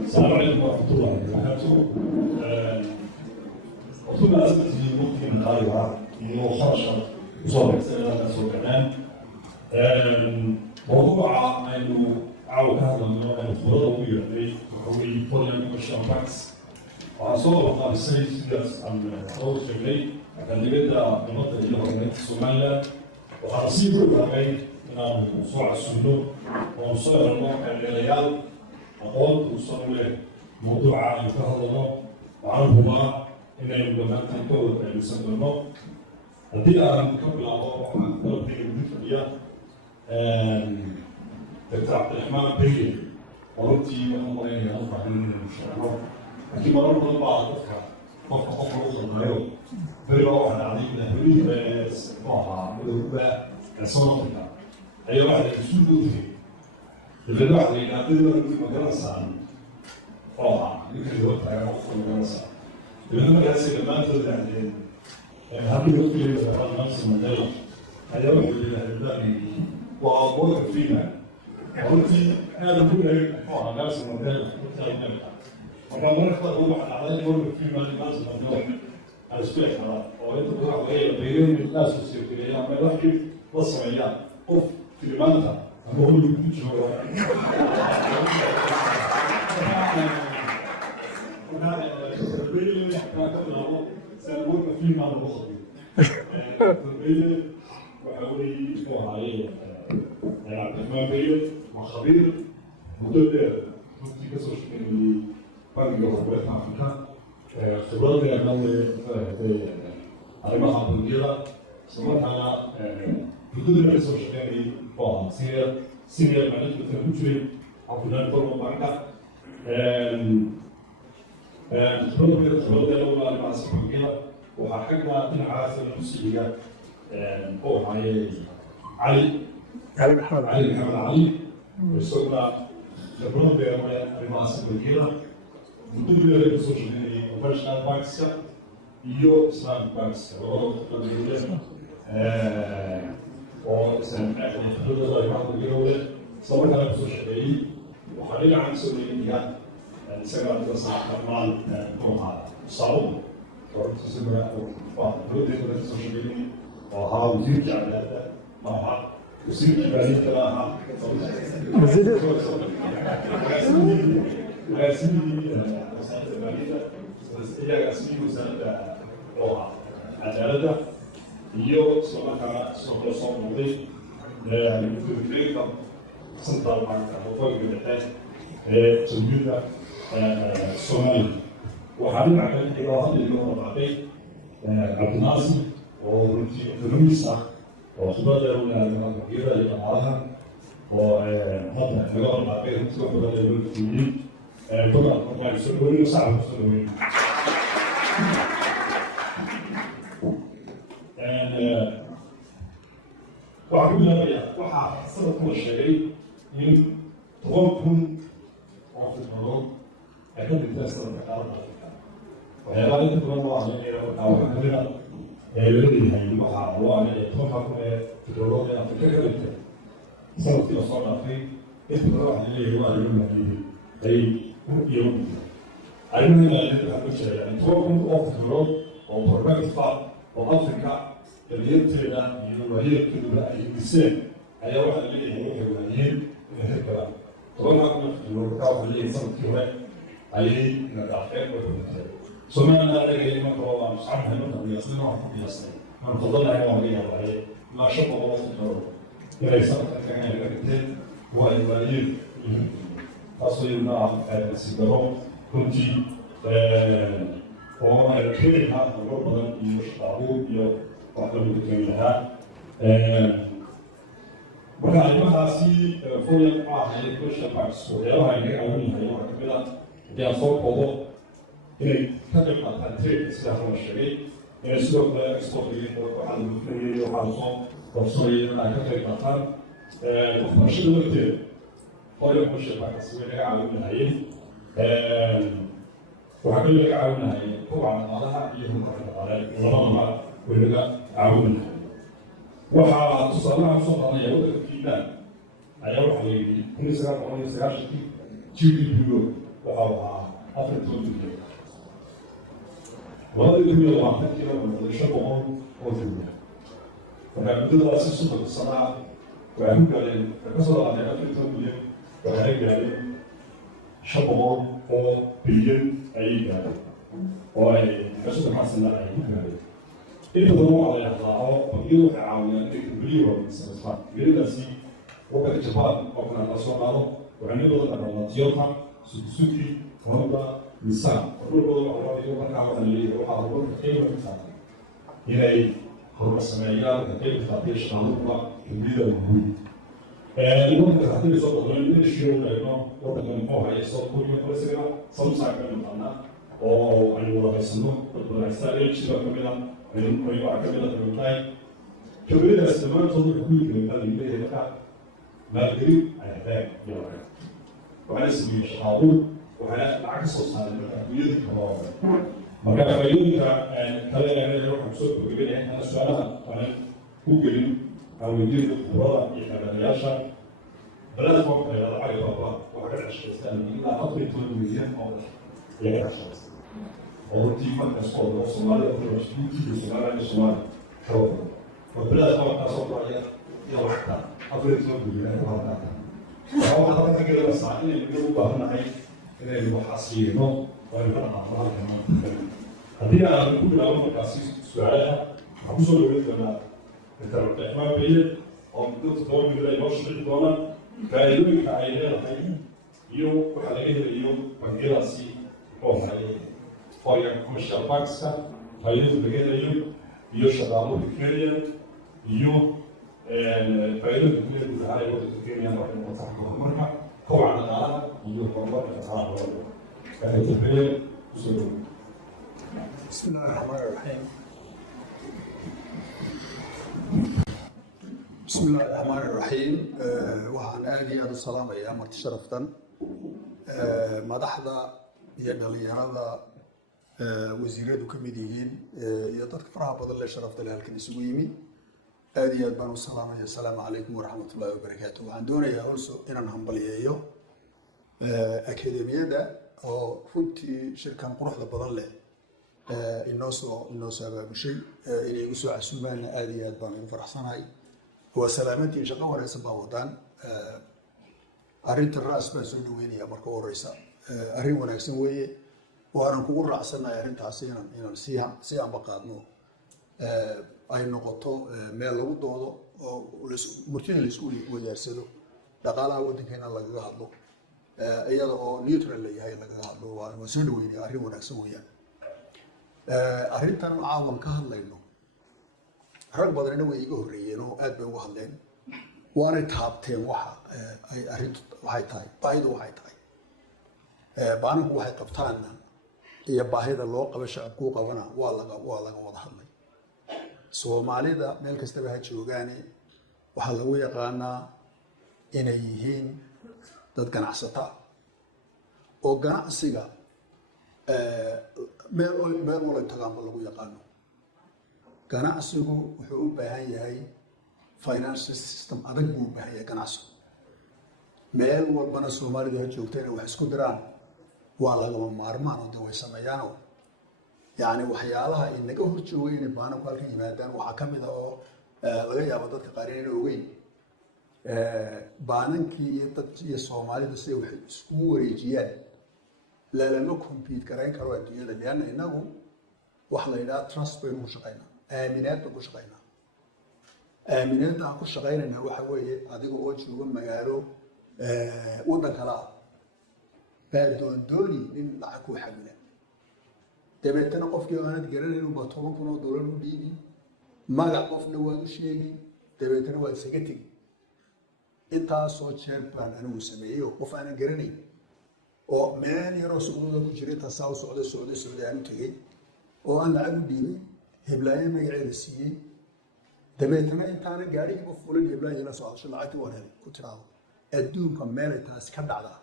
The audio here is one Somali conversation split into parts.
السلام عليكم ورحمة الله وبركاته. وكل أسئلتي ممكن نقالها إنه خرج وصار سنة سوق كمان. موضوع إنه عاود هذا النوع من الخضروات اللي هو بوليان والشامباكس. وأصور وقال السيد سيدس عن خضروات شكلي كان لقيتها منطقة اللي هو الصومالية وخاصية بالباقي من موضوع السلوك وموضوع الموقع الرياض. أقول وصلوا له موضوع يفهمونه وعنه هو إنه يبدأ تنقل يسمونه. هذه أنا قبل أوضح عن طلب الدفعية دكتور عبد الرحمن بيلي ورتي وهم ينظر من المشروع. لكن مرة بعض الأفكار فقط أخرى اليوم بيروح على عديد من بعضها مدربة صناعتها. أي واحد يسود فيه. إذا الواحد يعطينا مدرسة روعة يمكن الوقت على مدرسة. إذا ما كان سيد ما تقدر يعني هذا يمكن نفس المدرسة. هذا واحد اللي وأقول فينا. قلت هذا كله روعة نفس المدرسة. وكمان نختار هو على يقول فيما نفس المدرسة. الأسبوع خلاص. وأنت تروح بينهم الناس يصير في الأيام ما يروح وصل أيام. أوف في المنطقة. أقول لك إيش هو؟ وهذا البيل يحتاج له سنقول فيه ما نبغى. البيل وحولي وعليه عبد الرحمن بيل وخبير مدرب في كسر من بنك الوقت أفريقيا. خبرتي أنا في على مصعد الجيرة سمعت أنا بدون كسر شكلي بعض سينيور مانجمنت كوتشي أو فلان فورم بانكا. خبرتي الأولى مع السعودية وحققنا تنعاس المسؤولية هو علي محمد علي وصلنا خبرتي مع السعودية بدون كسر شكلي وفرشنا بانكسا يو إسلام بانكسا وسنة الحدود الغيرات الجوية صورت على بسوش شيء وخليل عن سوريا سمعت تصنع أعمال نوعها صعود وتسمى وحدود بسوش شيء وها وزير جعلها معها وزير جبالي تراها وزير إلى أسمي وسنة روها عدالة io sono qui credo sento manca poi che تجميل الصومالي وحاليا عمل إجراءات للمراقبين عبد الناصر ورميسة وخبرة من كبيرة لأمرها وهذا مجال المراقبين تروح بدل المسؤولين طبعا ما يسوون صعب يسوون وأقول لك waxaa sababku sheegay in 10,000 oo fikrado ay ka dhigtaan sanadka qaarada waxyaabaha inta badan loo aqriyo waxaa kamida leedahay waxaa loo aqriyo 10,000 fikradood ee Afrika ka dhigtay sanadkii lasoo dhaafay inta badan waxaa leeyahay waa laga mahadiyey ay iyo arrimaha waxaa ku jira 10,000 oo fikradood oo barnaamijka oo Afrika اليوتيوب يوتيوب يسير أي واحد اللي هو يوانين هكذا طبعا كنا نقطع اللي يصير كذا أي نتعرف ثم أنا ألاقي ما هو مش عارف هم يصيرون هم يصيرون من فضلنا يوم غير عليه ما شاء الله الله إذا يصير كان يكتب هو يوانين أصلي مع السيدرون كنت هو الكل هذا ربنا يشتغل يوم وأقول لك لها وكلماتي فوق عاهي كل شيء سوريا وهي أولي هي وكذا دي أصوات قضاء إن كلمة تنتهي سلاح الشريك إن سلوك إكسبورت وحد المفروض وحد صوت وصلي لا كثير مثلا وخش الوقت فوق كل شيء سوريا عاونها هي وأقول لك عاونها هي طبعا هذا يهم على الرغم ولا عاونها waxaa tusaalaha soo qaadaya waddanka Kiilan ayaa waxa la yidhi 1999 GDP وحاولها أفرد تولي وهذا يدل على أن كلا شبههم وزنهم فكان بدل أساس سلطة الصناعة وعند عليه فكسر على أفرد تولي وعند عليه شبههم وبيجن أي يعني وأي كسر مع الصناعة إنه هو على إحضاره ويروح يعاون يكمليه بالسنة يريد وقت الجبال وقنا الأسواق وعنده الرماتيوها سوسوكي هوندا نيسان كل هذا يوم كان اللي هو هذا كيف مثلا إلى هو السمايات كيف تعطيش ناموها كبيرة ومهمة اليوم تعطي صوت من الشيوخ لأنه وقت من هو يصوت كل يوم بس كده صوت ساكن معنا أو أي وضع سنو وضع سائل شبه كملا من أي وضع كملا تبغى كبيرة استمرار صوت كل يوم هذا اللي هي ما أدري أنا ذاك يوم وأنا سوي شهادو وأنا عكس صار يدك هو ما كان يوم كلا يعني يروح مسوق ويقول أنا سؤالها وأنا جوجل أو يجيب الخبراء يحمل ياشا بلاد فوق هذا على بابا وحكى الشيء الثاني لا أطلب تلفزيون أو يعني عشان أو تيم الأسود الصومالي أو الصومالي الصومالي شوف وبلاد فوق أصوات عليها يلا حتى أطلب تلفزيون أو هذا كذا بس عادي اللي بيقولوا بهنا هاي اللي محاصيلنا ويبقى معنا كمان هذه أنا بقول لهم كاسيس سؤالها أوصل لنا مثلا ما بين أو تطور من الإيموشن الدونا كأيوم كأيام الحين يوم وحلاقيه اليوم بنجلاسي أو هاي فاير كوميرشال باكسا هاي بنجلا يوم يشتغلوا بكريا يوم فإذا كنت هاي وقت الدنيا وإحنا نصحكم مرة هو على العالم يوم مرة تعالوا فهي تبين بسم الله الرحمن الرحيم. بسم الله الرحمن الرحيم. وحن آدي هذا السلام يا مرت شرفتن مدحدا يا دليرada wasiiradu ka mid yihiin iyo dadka faraha badan ee sharafta leh halkan isugu yimid aad iyo aad baan u salaamayaa. Assalaamu calaykum waraxmatullaahi wabarakaatuh. waxaan doonayaa also inaan hambaliyeeyo akademiyada oo runtii shirkan quruxda badan leh inoo soo abaabushay inay igu soo casuumaana aad iyo aad baan ugu faraxsanahay. waa salaamantiin shaqo wanaagsan baa wadaan. arrinta raas baan soo dhaweynaya marka u horeysa arrin wanaagsan weeye waanan kugu raacsanahay arrintaasi inaan si aanba qaadno ay noqoto meel lagu doodo oo murtida la isku wadaarsado dhaqaalaha waddankeena lagaga hadlo iyada oo neutral la yahay lagaga hadlo waa soo dhaweynaya arrin wanaagsan weeyaan. arrintan caawan ka hadlayno rag badanina way iga horreeyeen oo aad bay uga hadleen waanay taabteen waxa ay arrintu waxay tahay baahidu waxay tahay baananku waxay qabtaanna iyo baahida loo qabo shacabku qabana waa laga wada hadlay. Soomaalida meel kastaba ha joogaane waxaa lagu yaqaanaa inay yihiin dad ganacsata oo ganacsiga meel wala tagaanba lagu yaqaano. ganacsigu wuxuu u baahan yahay financial system adag buu u baahan yahay ganacsigu. meel walbana Soomaalida ha joogtayna wax isku diraan waa lagama maarmaan oo way sameeyaano yani waxyaalaha inaga hor joogay inay baananku halkan yimaadaan waxaa ka mid ah oo laga yaabo dadka qaar inay ogeyn baanankii iyo Soomaalida si wax isku wareejiyaan lama compete garayn karo adduunyada leena inagu wax la yiraahdo trust baynu ku shaqeynaa aaminaad ku shaqeynaa. aaminaadda ku shaqeynaa waxa weeye adiga oo jooga magaalo waddan kale ah dooni in lacag ku xamila dabeetana qofkii aanad garanayn uu $10,000 u dhiibi magac qofna waad u sheegi dabeetana waad isaga tegi. intaasoo jeer baan anigu sameeyey oo qof aanan garanayn oo meel yaroo socdooda ku jiray taasoo socday aan u tegey oo aan lacag u dhiibay heblaayo magaceeda siiyey dabeetana intaana gaarigii qof fulan heblaayo la socdo lacagtii waan helay ku tiraado adduunka meel taas ka dhacdaa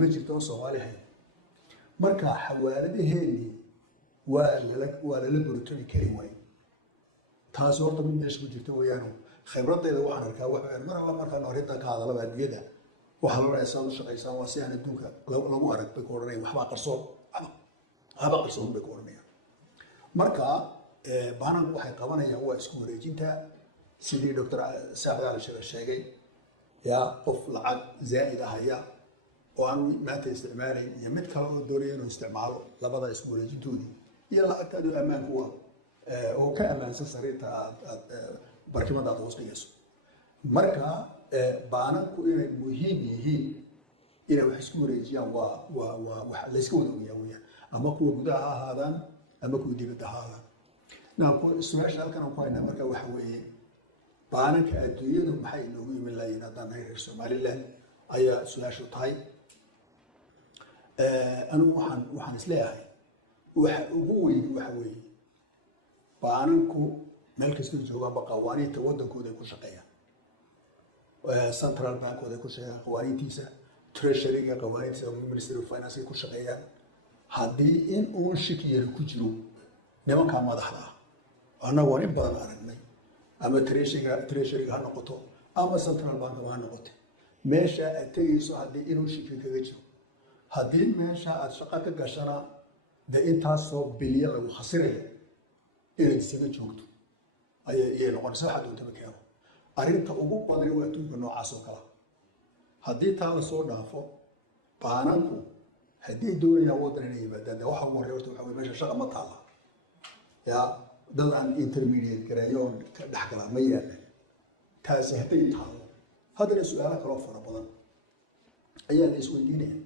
ma jirto Soomaali hay. marka xawaaladaheeni waa la burtay kari way taas horta mid meesha ku jirto weeyaan. khibradeyda waxaan arkaa wax mar alla markaan arrinta ka hadalaba adduunyada waxaa la leeyahay u shaqaysaan waa si aan adduunka lagu arag bay ku odhanayaan waxbaa qarsoon waxbaa qarsoon bay ku odhanayaan marka baananku waxay qabanayaan waa isku wareejinta sidii Dr. Saacid Ali Shire sheegay yaa qof lacag zaa'id ah haya oo aan maanta isticmaalayn iyo mid kale oo doonaya inuu isticmaalo labada isku wareejintoodii iyo lacagtaadu ammaan ku ah oo ka ammaansan sariirta barkimada aad hoos dhigayso marka baananku inay muhiim yihiin inay wax isku wareejiyaan waa wax la iska wada ogyahay weeyaan ama kuwa gudaha ha ahaadaan ama kuwa dibadda ha ahaadaan su-aasha halkan aan ku haynaa marka waxa weeye baananka adduunyadu maxay inoogu iman lahayiin haddaan nahay reer Somaliland ayaa su-aashu tahay anigu waxaan isleeyahay waxa ugu weyn waxa weeye baananku meel kastoo joogaanba qawaaniinta waddankooda ay ku shaqeeyaan central bankooda ay ku shaqeeyaan qawaaniintiisa treasuryga qawaaniintiisa ministry of finance ay ku shaqeeyaan haddii in uun shaki yar ku jiro nimankaa madaxda ah annagu waan in badan aragnay ama treasuryga ha noqoto ama central bank ha noqoto meesha aad tegayso haddii inuu shaki kaga jiro haddii meesha aad shaqo ka gashana dee intaasoo bilyan lagu khasiraya inaad isaga joogto ayay noqonaysa waxaad doontaba keeno arrinta ugu badan waa adduunka noocaas oo kala haddii taa lasoo dhaafo baananku haddii doonayaan waddan inay yimaadaan dee waxa ugu horreya horta waxa weye meesha shaqa ma taalla yaa dad aan intermediate gareeyo oon ka dhex galaa ma yaalan taasi hadday taalo haddana su-aalo kaloo fara badan ayaa la isweydiinaya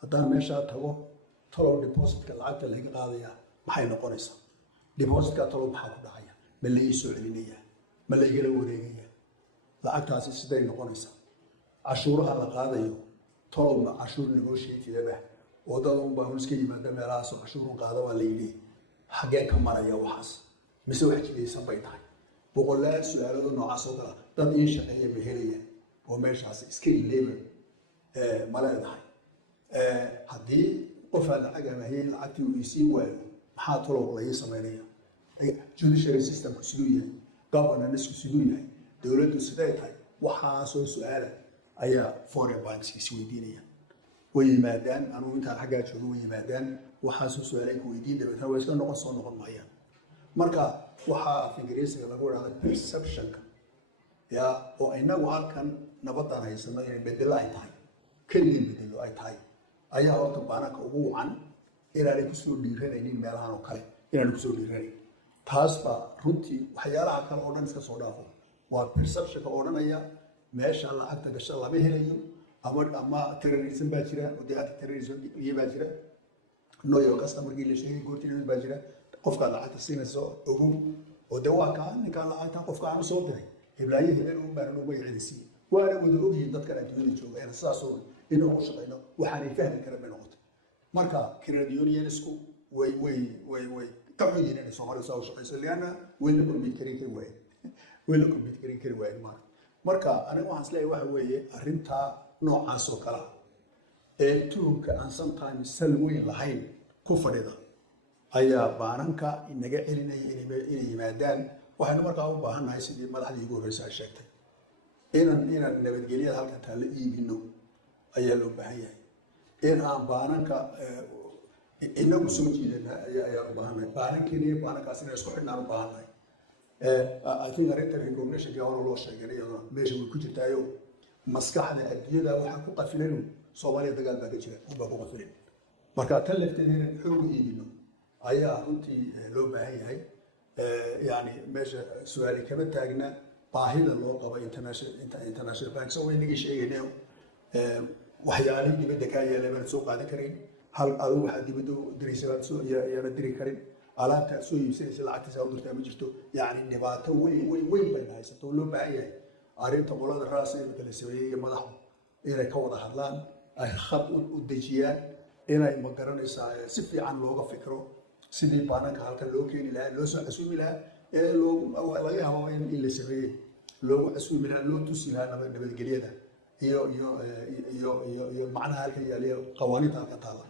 haddaan meeshaa tago talow depositka lacagta laga qaadayaa maxay noqonaysaa depositka talow maxaa ku dhacaya ma la ii soo celinaya ma la igala wareegaya lacagtaasi siday noqonaysaa cashuuraha la qaadayo tolowna cashuur negotiatedaba wadada unbaa iska yimaada meelahaasoo cashuurun qaada waa la yidhi xaggeen ka maraya waxaas mise wax jidaysan bay tahay boqolaal su-aalado noocaas oo kala dad ii shaqeeya ma helayaan oo meeshaasi iska labor ma leedahay haddii qofaa lacag amahiyey lacagtii uu isiin waayo maxaa tolow la ii samaynaya judiciary systemku siduu yahay governanceku siduu yahay dowladdu siday tahay waxaasoo su-aala ayaa foreign banks isweydiinaya way yimaadaan anugu intaan xaggaa joogo way yimaadaan waxaasoo su-aala ay ku weydiin dabeetna way iska soo noqon maayaan marka waxaa af ingiriisiga lagu idhahda perceptionka yaa oo inagu halkan nabadaan haysano inay bedelo ay tahay keligii bedelo ay tahay ayaa horta baananka ugu wacan inaanay kusoo dhiiranaynin meelahan oo kale inaanay kusoo dhiiranayn taas baa runtii waxyaalaha kale oo dhan iska soo dhaafo waa perceptionka odhanaya meesha lacagta gasha lama helayo ama terrorism baa jira oo dee hadda terrorism iyo baa jira noyo kasta markii la sheegay goortii baa jira qofka lacagta siinayso ogow oo dee waa kaa ninkaan lacagta qofka aan soo diray hiblaayo hebel un baan ugu magiciisii waana wada ogyihiin dadkan adduunyada jooga ee sidaasoo inuu u shaqeyno waxaanay fahmi karan bay noqotay marka credit unionisku way كعودين يعني سومالي ساو شقيس اللي أنا وين كومبيت كرين كواي وين كومبيت كرين كواي ما مركا أنا واحد سلاي واحد ويا أرنتا نوع عصر كلا توك أن sometimes سلوين لهين كفر هذا أيا بارنكا إن جا إلي مادان واحد مركا هو بهان هاي سيدي ما حد يقول رئيس الشركة إن النبي جليل هالك تهلئي منه أيا لو بهاي إن بارنكا إنه مسوي جدا يا بهانا بارن كني بارن كاسين يسقط نار بهانا I think أريد recognition كأول الله شيء يعني ماشي بالكتير تايو مسكحة الدنيا ده وحكوا قفلينه صومالي دجال باكجرا وباقوا قفلين مركا تلف تدين حلو إيدينه أيها أنتي لو بهاي يعني ماشي سؤالي كم تاجنا باهي الله قبا international bank سوي نيجي شيء هنا وحيالي دي بدك هاي اللي من سوق هذا كريم هل أدو واحد يبدو دريسات سو يا ندري كريم على تأسو يصير العكس أو درت مجرته يعني نباته وين بين هاي ستقول بعيه عارين تقول هذا الرأس مثل سويه ملحم إلى كوضع هلان أي خط ودجيان إلى مقارنة سفي عن لغة فكره سيدي بانك هالك لوكين لا لو سأسوي لها لو أو لا هو إلا سويه لو أسوي لها لو تسي لها نبي الجليدة هي معناها هالك اللي قوانين هالك طالع